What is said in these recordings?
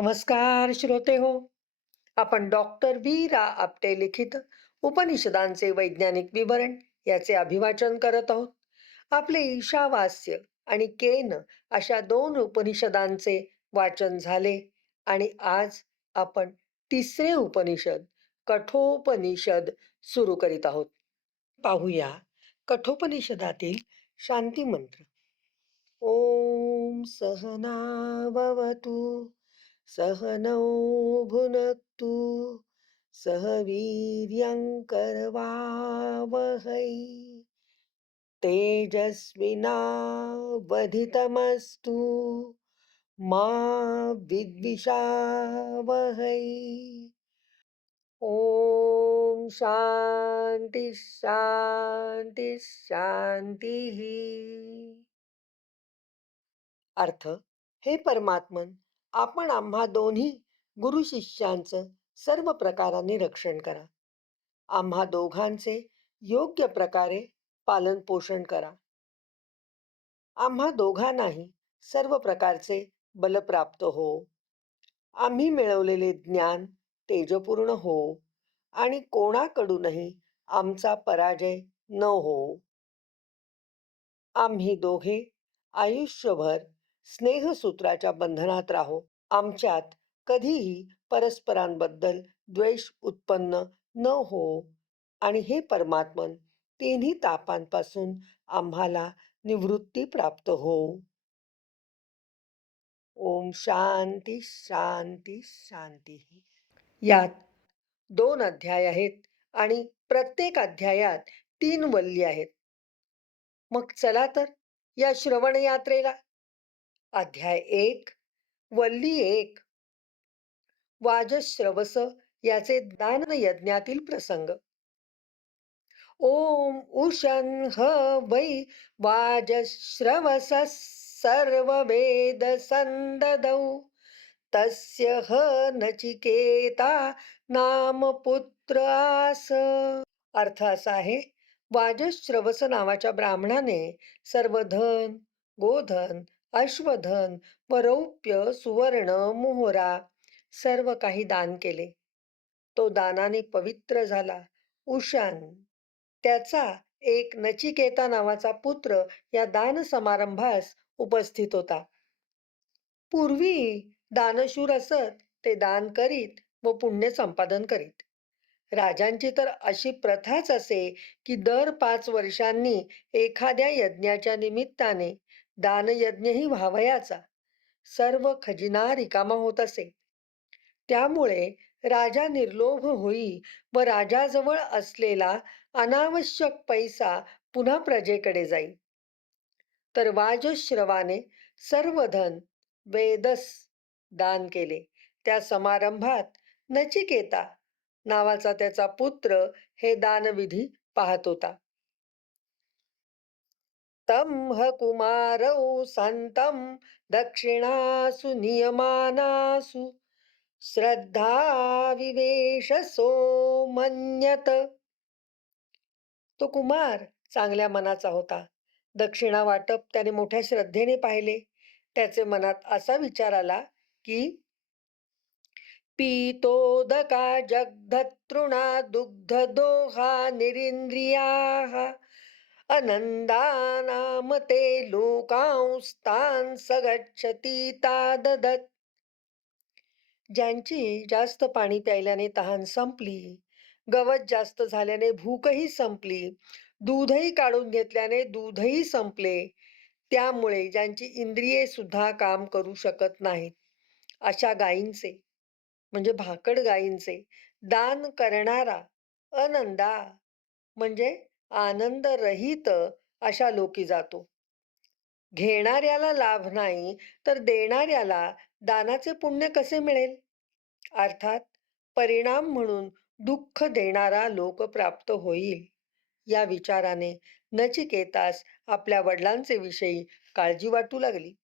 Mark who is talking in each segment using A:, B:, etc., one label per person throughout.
A: नमस्कार श्रोते हो. आपण डॉक्टर वी रा आपटे लिखित उपनिषदांचे वैज्ञानिक विवरण याचे अभिवाचन करत आहोत. आपले ईशावास्य आणि केन अशा दोन उपनिषदांचे वाचन झाले आणि आज आपण तिसरे उपनिषद कठोपनिषद सुरू करीत आहोत. पाहूया कठोपनिषदातील शांती मंत्र. ओम सहनावतु सहनौ भुनक्तु सह वीर्यङ्करवावहै। तेजस्विनावधितमस्तु मा विद्विषावहै। ॐ शान्ति शान्ति शान्तिः। अर्थ हे परमात्मन आपण आम्हा दोन्ही गुरु शिष्यांचं सर्व प्रकाराने रक्षण करा. आम्हा दोघांचे योग्य प्रकारे पालन पोषण करा. आम्हा दोघांनाही सर्व प्रकारचे बल प्राप्त हो. आम्ही मिळवलेले ज्ञान तेजपूर्ण हो आणि कोणाकडूनही आमचा पराजय न हो. आम्ही दोघे आयुष्यभर स्नेहसूत्राच्या बंधनात राहो. आमच्यात कधीही परस्परांबद्दल द्वेष उत्पन्न न हो. आणि हे परमात्मन तिन्ही तापांपासून आम्हाला निवृत्ती प्राप्त हो. ओम शांती शांती शांती. यात दोन अध्याय आहेत आणि प्रत्येक अध्यायात तीन वल्ली आहेत. मग चला तर या श्रवण यात्रेला अध्याय एक वल्ली एक. वाजश्रवस याचे दान यज्ञातील प्रसंग. ओम उशन ह वै वाजश्रवस सर्व वेद संददौ तस्य ह नचिकेता नाम पुत्र आस। अर्थ असा आहे वाजश्रवस नावाच्या ब्राह्मणाने सर्व धन गोधन अश्वधन व रौप्य सुवर्ण मोहरा सर्व काही दान केले. तो दानाने पवित्र झाला. उशान त्याचा एक नचिकेता नावाचा पुत्र या दान समारंभास उपस्थित होता. पूर्वी दानशूर असत ते दान करीत व पुण्य संपादन करीत. राजांची तर अशी प्रथाच असे की दर पाच वर्षांनी एखाद्या यज्ञाच्या निमित्ताने दानयज्ञही व्हावयाचा. सर्व खजिना रिकामा होत असे. त्यामुळे राजा निर्लोभ होई व राजाजवळ असलेला अनावश्यक पैसा पुन्हा प्रजेकडे जाई. तर वाजश्रवाने सर्व धन वेदस दान केले. त्या समारंभात नचिकेता नावाचा त्याचा पुत्र हे दानविधी पाहत होता. तं ह कुमारौ सन्तं दक्षिणासु नियमानासु। श्रद्धाविवेशसो मन्यत तो कुमार चांगल्या मनाचा होता. दक्षिणा वाटप त्याने मोठ्या श्रद्धेने पाहिले. त्याचे मनात असा विचार आला की पीतोदका जगधतृणा दुग्धदोहा निरिंद्रियाः अनंदानाम ते लोकांस्तान सगच्छती ताददत. ज्यांची जास्त पाणी प्यायल्याने तहान संपली गवत जास्त झाल्याने भूकही संपली दूधही काढून घेतल्याने दूधही संपले त्यामुळे ज्यांची इंद्रिये सुद्धा काम करू शकत नाहीत अशा गायींचे म्हणजे भाकड गायींचे दान करणारा अनंदा म्हणजे आनंद रहित अशा लोकी जातो. घेणाऱ्याला लाभ नाही तर देणाऱ्याला दानाचे पुण्य कसे मिळेल? अर्थात परिणाम म्हणून दुःख देणारा लोक प्राप्त होईल. या विचाराने नचिकेतास आपल्या वडिलांचे विषयी काळजी वाटू लागली.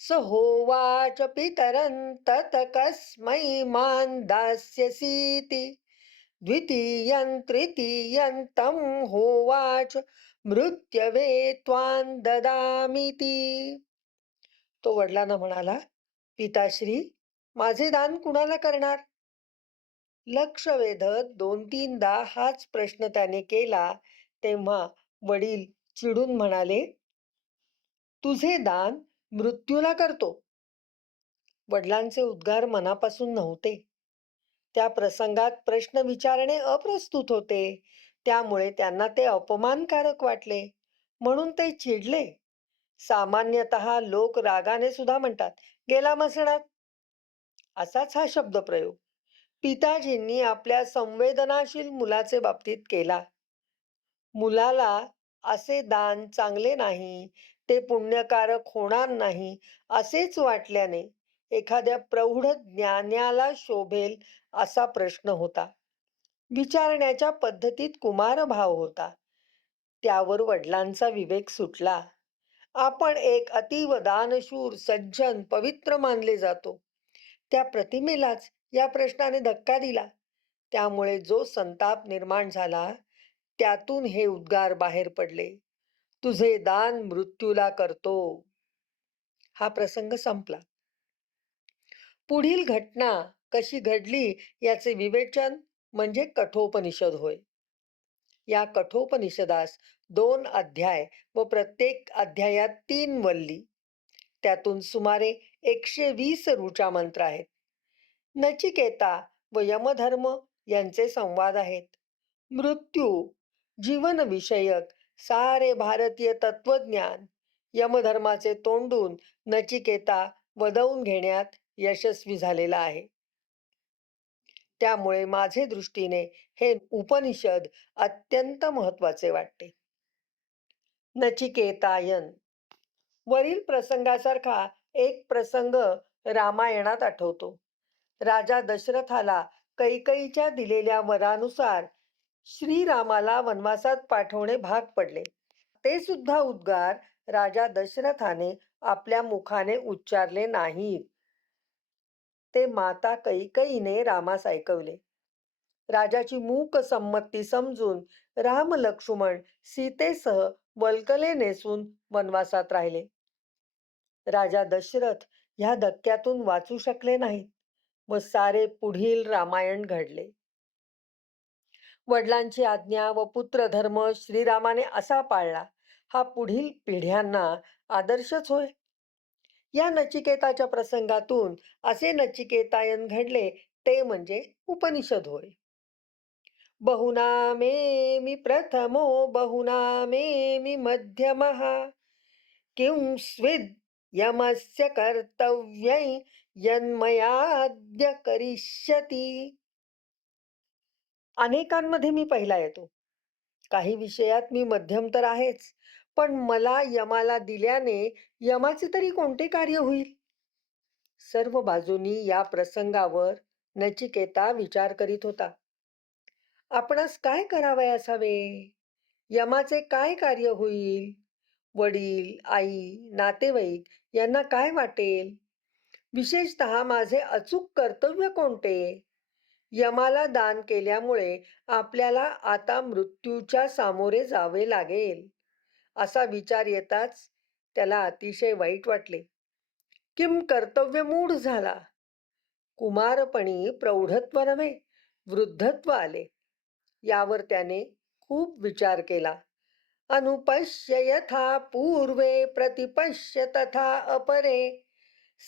A: स होवाच पितरं तत कस्मै मान दास्यसीती. द्वितीयं तृतीयं तं होवाच मृत्यवे त्वां ददामीति। तो वडिलांना म्हणाला पिताश्री माझे दान कुणाला करणार? लक्ष वेधत दोन तीनदा हाच प्रश्न त्याने केला तेव्हा वडील चिडून म्हणाले तुझे दान मृत्यूला करतो. वडिलांचे उद्गार मनापासून नव्हते. त्या प्रसंगात प्रश्न विचारणे अप्रस्तुत होते. त्यामुळे त्यांना ते अपमानकारक वाटले. म्हणून ते चिडले. सामान्यतः लोक रागाने सुद्धा म्हणतात गेला मसणात असाच हा शब्दप्रयोग पिताजींनी आपल्या संवेदनाशील मुलाचे बाबतीत केला. मुलाला असे दान चांगले नाही ते पुण्यकारक होणार नाही असेच वाटल्याने एखाद्या प्रौढ ज्ञान्याला शोभेल असा प्रश्न होता. विचारण्याच्या पद्धतीत कुमार भाव होता. त्यावर वडिलांचा विवेक सुटला. आपण एक अतिव दानशूर सज्जन पवित्र मानले जातो. त्या प्रतिमेलाच या प्रश्नाने धक्का दिला. त्यामुळे जो संताप निर्माण झाला त्यातून हे उद्गार बाहेर पडले. तुझे दान मृत्यूला करतो. हा प्रसंग संपला. पुढील घटना कशी घडली याचे विवेचन म्हणजे कठोपनिषद होय. या कठोपनिषदास दोन अध्याय व प्रत्येक अध्यायात तीन वल्ली. त्यातून सुमारे एकशे वीस ऋचा मंत्र आहेत. नचिकेता व यमधर्म यांचे संवाद आहेत. मृत्यू जीवनविषयक सारे भारतीय तत्वज्ञान यमधर्माचे तोंडून नचिकेता वदवून घेण्यात यशस्वी झालेला आहे. त्यामुळे माझे दृष्टीने हे उपनिषद अत्यंत महत्त्वाचे वाटते. नचिकेतायन. वरील प्रसंगासारखा एक प्रसंग रामायणात आठवतो. राजा दशरथाला कैकईच्या दिलेल्या वरानुसार श्रीरामाला वनवासात पाठवणे भाग पडले. ते सुद्धा उद्गार राजा दशरथाने आपल्या मुखाने उच्चारले नाहीत. ते माता कैकईने रामास ऐकवले. राजाची मूक संमती समजून राम लक्ष्मण सीतेसह वल्कले नेसून वनवासात राहिले. राजा दशरथ ह्या धक्क्यातून वाचू शकले नाहीत व सारे पुढील रामायण घडले. वडिलांची आज्ञा व पुत्रधर्म श्रीरामाने असा पाळला हा पुढील पिढ्यांना आदर्शच होय. या नचिकेताच्या प्रसंगातून असे नचिकेतायन घडले ते म्हणजे उपनिषद होय. बहुनामे मी प्रथमो बहुनामे मी मध्यमः किं स्विद यमस्य कर्तव्यै यन्मयाद्य करिष्यती. अनेकांमध्ये मी पहिला येतो. काही विषयात मी मध्यम तर आहेच. पण मला यमाला दिल्याने यमाचे तरी कोणते कार्य होईल? सर्व बाजूनी या प्रसंगावर नचिकेता विचार करीत होता. आपणास काय करावे असावे? यमाचे काय कार्य होईल? वडील आई नातेवाईक यांना काय वाटेल? विशेषत माझे अचूक कर्तव्य कोणते? यमाला दान केल्यामुळे आपल्याला आता मृत्यूच्या सामोरे जावे लागेल. असा विचार येताच त्याला अतिशय वाईट वाटले. किम कर्तव्य मूढ झाला. कुमारपणी प्रौढत्व नव्हे वृद्धत्व आले. यावर त्याने खूप विचार केला. अनुपश्य यथा पूर्वे प्रतिपश्य तथा अपरे.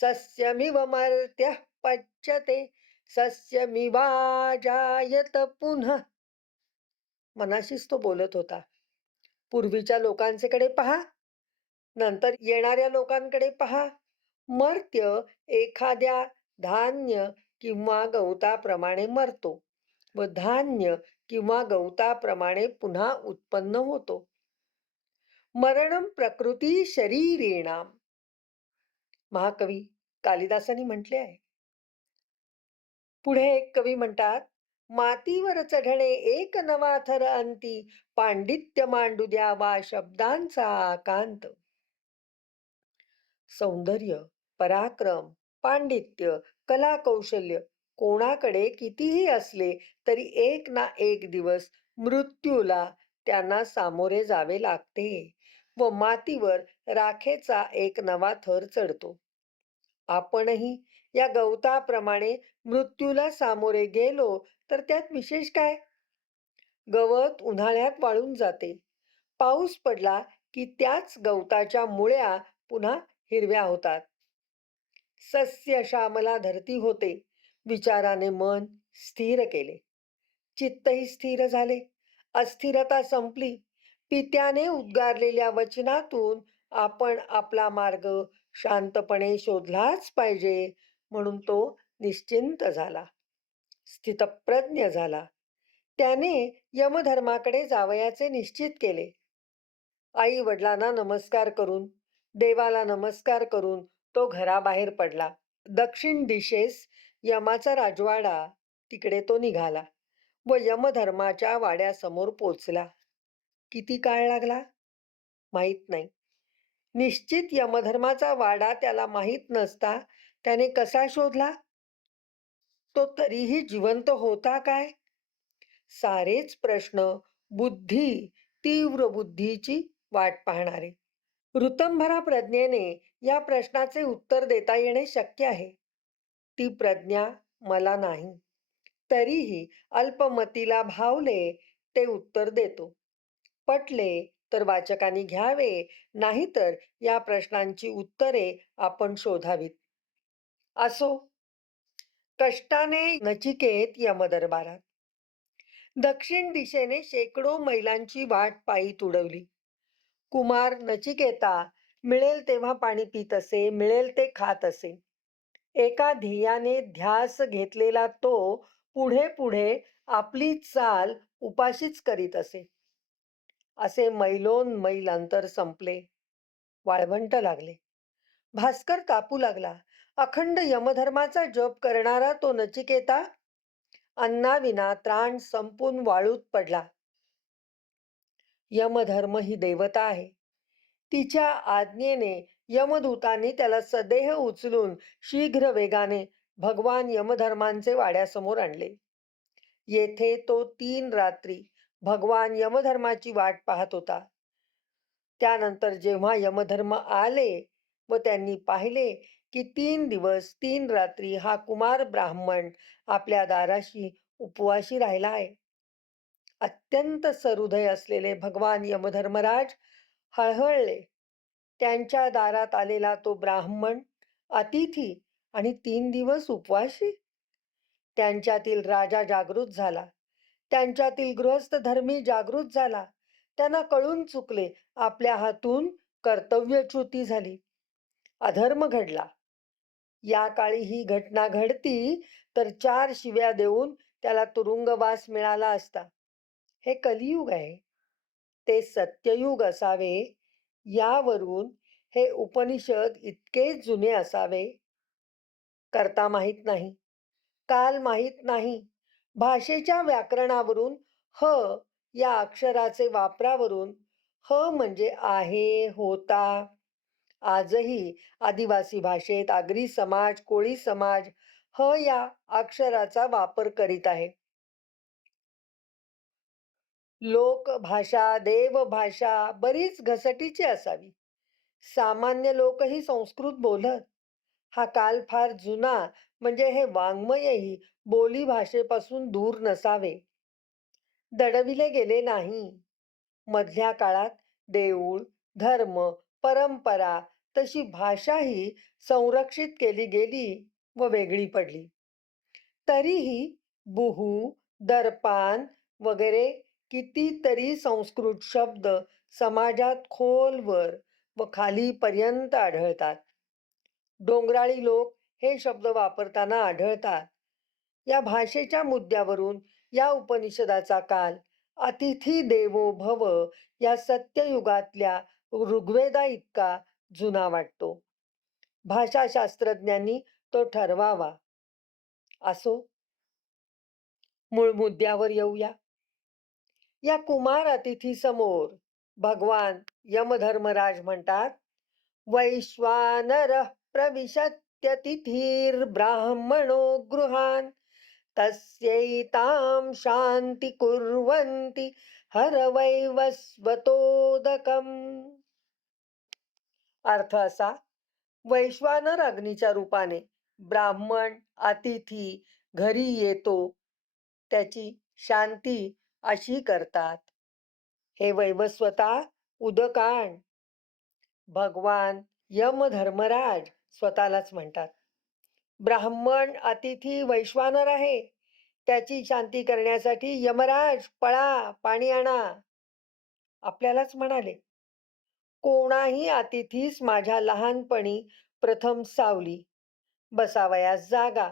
A: सस्यमिव मर्त्य पच्यते सस्यमिवाजायत पुन्हा मनाशीच तो बोलत होता. पूर्वीच्या लोकांचेकडे पहा. नंतर येणाऱ्या लोकांकडे पहा. मर्त्य एखाद्या धान्य किंवा गवताप्रमाणे मरतो व धान्य किंवा गवताप्रमाणे पुन्हा उत्पन्न होतो. मरणम प्रकृती शरीरेणाम. महाकवी कालिदासांनी म्हटले आहे. पुढे एक कवी म्हणतात मातीवर चढणे एक नवा थर अंती पांडित्य मांडू द्या वा शब्दांचा आकांत. सौंदर्य पराक्रम पांडित्य कला कौशल्य कोणाकडे कितीही असले तरी एक ना एक दिवस मृत्यूला त्यांना सामोरे जावे लागते व मातीवर राखेचा एक नवा थर चढतो. आपणही या गवताप्रमाणे मृत्यूला सामोरे गेलो तर त्यात विशेष काय? गवत उन्हाळ्यात वाळून जाते. पाऊस पडला की त्याच गवताच्या मुळ्या पुन्हा हिरव्या होतात. सस्य श्यामला धरती होते. विचाराने मन स्थिर केले. चित्तही स्थिर झाले. अस्थिरता संपली. पित्याने उद्गारलेल्या वचनातून आपण आपला मार्ग शांतपणे शोधलाच पाहिजे म्हणून तो निश्चिंत झाला. स्थितप्रज्ञ झाला. त्याने यमधर्माकडे जावयाचे निश्चित केले. आई वडिलांना नमस्कार करून देवाला नमस्कार करून तो घराबाहेर पडला. दक्षिण दिशेस यमाचा राजवाडा तिकडे तो निघाला व यमधर्माच्या वाड्यासमोर पोचला. किती काळ लागला? माहीत नाही. निश्चित यमधर्माचा वाडा त्याला माहीत नसता त्याने कसा शोधला? तो तरीही जिवंत होता काय? सारेच प्रश्न बुद्धी तीव्र बुद्धीची वाट पाहणारे. ऋतंभरा प्रज्ञेने या प्रश्नाचे उत्तर देता येणे शक्य आहे. ती प्रज्ञा मला नाही. तरीही अल्पमतीला भावले ते उत्तर देतो. पटले तर वाचकांनी घ्यावे नाहीतर या प्रश्नांची उत्तरे आपण शोधावीत. असो. कष्टाने नचिकेत यमदरबारात. दक्षिण दिशेने शेकडो मैलांची वाट पायी तुडवली. कुमार नचिकेता मिळेल तेव्हा पाणी पित असे मिळेल ते खात असे. एका ध्येयाने ध्यास घेतलेला तो पुढे पुढे आपली चाल उपाशीच करीत असे. असे मैलोन मैल अंतर संपले. वाळवंट लागले. भास्कर तापू लागला. अखंड यमधर्माचा जप करणारा तो नचिकेता अन्नाविना त्राण संपून वाळूत पडला. यमधर्म ही देवता आहे. तिच्या आज्ञेने यमदूतांनी त्याला सदेह उचलून शीघ्र वेगाने भगवान यमधर्मांचे वाड्यासमोर आणले. येथे तो तीन रात्री भगवान यमधर्माची वाट पाहत होता. त्यानंतर जेव्हा यमधर्म आले व त्यांनी पाहिले की तीन दिवस तीन रात्री हा कुमार ब्राह्मण आपल्या दाराशी उपवाशी राहिला आहे. अत्यंत सहृदय असलेले भगवान यमधर्मराज हळहळले. त्यांच्या दारात आलेला तो ब्राह्मण अतिथी आणि तीन दिवस उपवाशी? त्यांच्यातील राजा जागृत झाला. त्यांच्यातील गृहस्थ धर्मी जागृत झाला. त्यांना कळून चुकले आपल्या हातून कर्तव्यच्युती झाली. अधर्म घडला. या काळी ही घटना घडती तर चार शिव्या देऊन त्याला तुरुंगवास मिळाला असता. हे कलियुग आहे. ते सत्ययुग असावे. यावरून हे उपनिषद इतके जुने असावे. करता माहीत नाही. काल माहीत नाही. भाषेच्या व्याकरणावरून ह या अक्षराचे वापरावरून ह म्हणजे आहे होता आजही आदिवासी भाषेत आगरी समाज कोळी समाज ह या अक्षराचा वापर करीत आहे. लोकभाषा देवभाषा बरीच घसटीची असावी. सामान्य लोकही संस्कृत बोलत. हा काल फार जुना म्हणजे हे वाङ्मयही बोली भाषेपासून दूर नसावे. दडविले गेले नाही. मधल्या काळात देऊळ धर्म परंपरा तशी भाषाही संरक्षित केली गेली व वेगळी पडली. तरीही बुहू दर्पान वगैरे कितीतरी संस्कृत शब्द समाजात खोलवर व खालीपर्यंत आढळतात. डोंगराळी लोक हे शब्द वापरताना आढळतात. या भाषेच्या मुद्द्यावरून या उपनिषदाचा काल अतिथी देवो भव या सत्ययुगातल्या ऋग्वेदा इतका जुना वाटतो. भाषाशास्त्रज्ञांनी तो ठरवावा. असो. मूळ मुद्द्यावर येऊया. या कुमार अतिथी समोर भगवान यमधर्मराज म्हणतात वैश्वानर प्रविशत्यतिथीर्ब्राह्मणो गृहान तस्यैतां शांती कुर्वन्ति हरवैवस्वतोदकम अर्थ असा वैश्वानर अग्नीच्या रूपाने ब्राह्मण अतिथी घरी येतो त्याची शांती अशी करतात. हे वैवस्वता उदकाण. भगवान यम धर्मराज स्वतःलाच म्हणतात. ब्राह्मण अतिथी वैश्वानर आहे. त्याची शांती करण्यासाठी यमराज पळा पाणी आणा. आपल्यालाच म्हणाले. कोणाही अतिथीस माझ्या लहानपणी प्रथम सावली. बसावयास जागा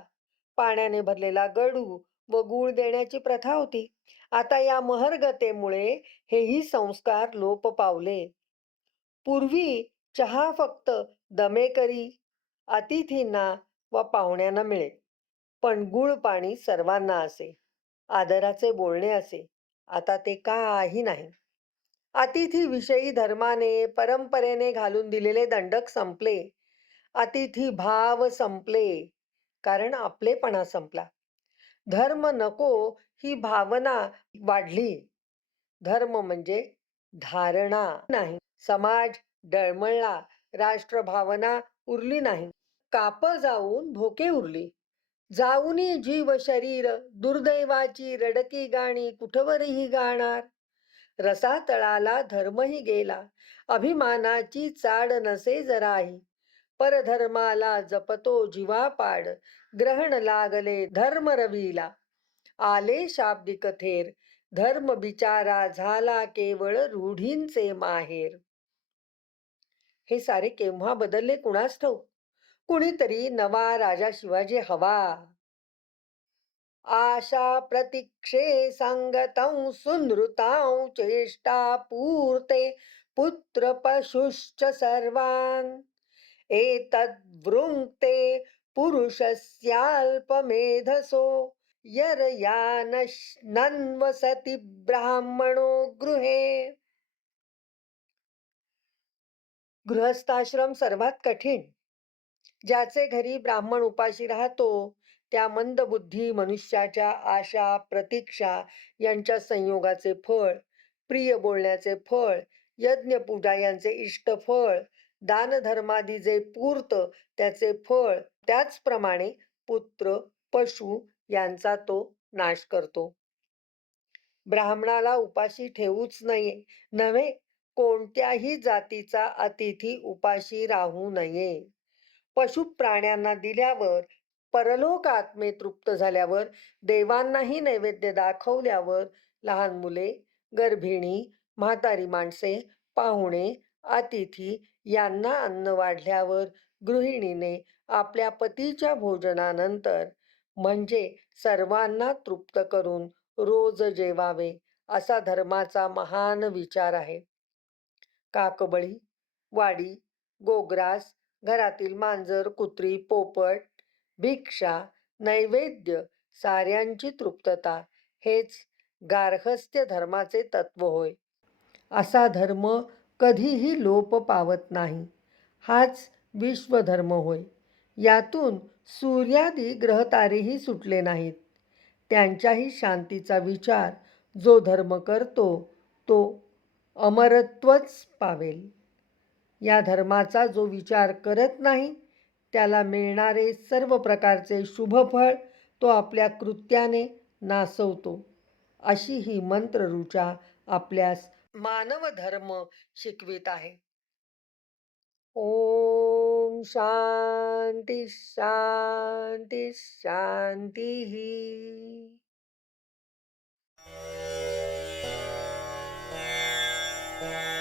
A: पाण्याने भरलेला गडू व गूळ देण्याची प्रथा होती. आता या महर्गतेमुळे हेही संस्कार लोप पावले. पूर्वी चहा फक्त दमेकरी अतिथींना व पाहुण्यांना मिळे पण गुळ पाणी सर्वांना असे आदराचे बोलणे असे. आता ते काही नाही. अतिथी विषयी धर्माने परंपरेने घालून दिलेले दंडक संपले. अतिथी भाव संपले कारण आपलेपणा संपला. धर्म नको ही भावना वाढली. धर्म म्हणजे धारणा नाही. समाज डळमळला राष्ट्रभावना उरली नाही. काप जाऊन भोके उरली. जाऊनी जीव शरीर दुर्दैवाची रडकी गाणी कुठवरही गाणार? रसातळाला धर्मही गेला. अभिमानाची चाड नसे जराही. परधर्माला जपतो जीवापाड. ग्रहण लागले धर्म रवीला. आले शाब्दिक थेर. धर्म बिचारा झाला केवळ रूढींचे माहेर. हे सारे केव्हा बदलले कुणास ठाऊक? कुणीतरी नवा राजा शिवाजी हवा. आशा प्रतीक्षे संगतं सुनृतां चेष्टा पूर्ते पुत्र पशुश्च सर्वान्। एतद्वृङ्क्ते पुरुषस्याल्पमेधसो यरयानश्नन्वसति ब्राह्मणो गृहे। गृहस्थाश्रम सर्वात कठीण ज्याचे घरी ब्राह्मण उपाशी राहतो त्या मंदबुद्धी मनुष्याच्या आशा प्रतीक्षा यांच्या संयोगाचे फळ प्रिय बोलण्याचे फळ यज्ञ पूजा यांचे इष्ट फळ दानधर्मादी जे पूर्त त्याचे फळ त्याचप्रमाणे पुत्र पशु यांचा तो नाश करतो. ब्राह्मणाला उपाशी ठेवूच नये नव्हे कोणत्याही जातीचा अतिथी उपाशी राहू नये. पशु प्राण्यांना दिल्यावर परलोक आत्मे तृप्त झाल्यावर देवांनाही नैवेद्य दाखवल्यावर लहान मुले गर्भिणी म्हातारी माणसे पाहुणे अतिथी यांना अन्न वाढल्यावर गृहिणीने आपल्या पतीच्या भोजनानंतर म्हणजे सर्वांना तृप्त करून रोज जेवावे असा धर्माचा महान विचार आहे. काकबळी वाडी गोग्रास घरातील मांजर कुत्री पोपट भिक्षा नैवेद्य साऱ्यांची तृप्तता हेच गार्हस्थ्य धर्माचे तत्व होय. असा धर्म कधीही लोप पावत नाही. हाच विश्वधर्म होय. यातून सूर्यादी ग्रहतारेही सुटले नाहीत. त्यांच्याही शांतीचा विचार जो धर्म करतो तो अमरत्वच पावेल. या धर्माचा जो विचार करत नाही त्याला मिळणारे सर्व प्रकारचे शुभफळ तो आपल्या कृत्याने नासवतो अशी ही मंत्ररुचा आपल्यास मानवधर्म शिकवित आहे ओम शांती शांती शांती Yeah.